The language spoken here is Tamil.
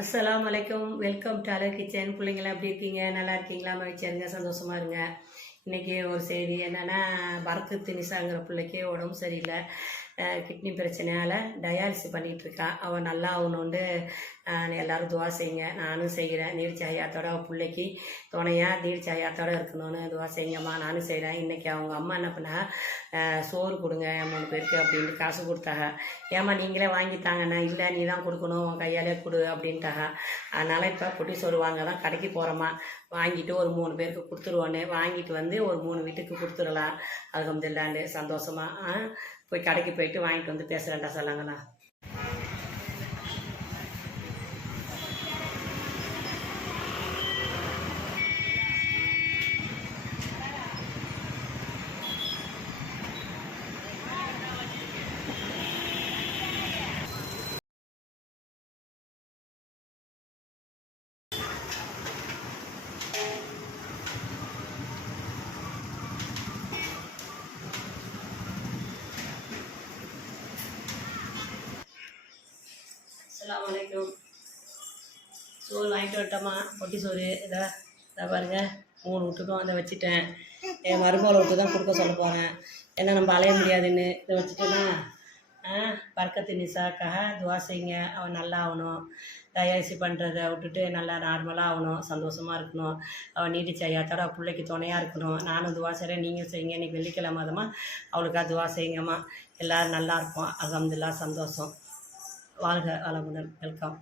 அஸ்ஸலாமு அலைக்கும். வெல்கம் டு அலர் கிச்சன். பிள்ளைங்களாம் எப்படி இருக்கீங்க? நல்லா இருக்கீங்களா? மகிழ்ச்சியா இருங்க, சந்தோஷமா இருங்க. இன்றைக்கி ஒரு செய்தி என்னென்னா, பரத்து தினிசாங்கிற பிள்ளைக்கு உடம்பு சரியில்லை. கிட்னி பிரச்சனையால் டயாலிசிஸ் பண்ணிகிட்ருக்கா. அவள் நல்லா ஆகணுன்ட்டு எல்லோரும் துவா செய்யுங்க. நானும் செய்கிறேன். நீர்ச்சி ஹயாத்தோட அவள் பிள்ளைக்கு துணையாக நீர்ச்சி ஹயாத்தோட இருக்கணும்னு துவா செய்யுங்கம்மா. நானும் செய்கிறேன். இன்றைக்கி அவங்க அம்மா என்ன பண்ணா, சோறு கொடுங்க 3 பேருக்கு அப்படின்ட்டு காசு கொடுத்தாங்க. ஏம்மா நீங்களே வாங்கித்தாங்கண்ணா. இல்லை நீ தான் கொடுக்கணும், உன் கையாலே கொடு அப்படின்ட்டாங்க. அதனால் இப்போ குட்டி சோறு வாங்க தான் கடைக்கு போகிறோம்மா. வாங்கிட்டு ஒரு 3 பேருக்கு கொடுத்துருவோன்னு வாங்கிட்டு வந்து ஒரு 3 வீட்டுக்கு கொடுத்துடலாம். அல்ஹம்துலில்லாஹ்னு சந்தோஷமாக போய் கடைக்கு போயிட்டு வாங்கிட்டு வந்து பேசுகிறேன்டா சொல்லாங்கண்ணா. அஸ்ஸலாமு அலைக்கும். சோறு வாங்கிட்டு வரட்டோம்மா. பொட்டி சோறு இதை பாருங்கள், 3 வீட்டுக்கும் அதை வச்சுட்டேன். என் மருமகளை விட்டு தான் கொடுக்க சொல்ல போகிறேன். ஏன்னா நம்ம அலைய முடியாதுன்னு இதை வச்சுட்டேன்னா. பர்க்கத்து நிசாக்காக துவா செய்யுங்க. அவன் நல்லா ஆகணும். டயாலிசிஸ் பண்ணுறதை விட்டுட்டு நல்லா நார்மலாக ஆகணும், சந்தோஷமாக இருக்கணும். அவள் நீடிச்ச ஐயாத்தோட பிள்ளைக்கு துணையாக இருக்கணும். நானும் துவா செய்கிறேன், நீங்கள் செய்யுங்க. இன்றைக்கி வெள்ளிக்கிழமை அதுமா அவளுக்காக துவா செய்யுங்கம்மா. எல்லோரும் நல்லா இருப்போம். அல்ஹம்துலில்லாஹ். சந்தோஷம். வாழ்க வளமுடன். வெல்கம்.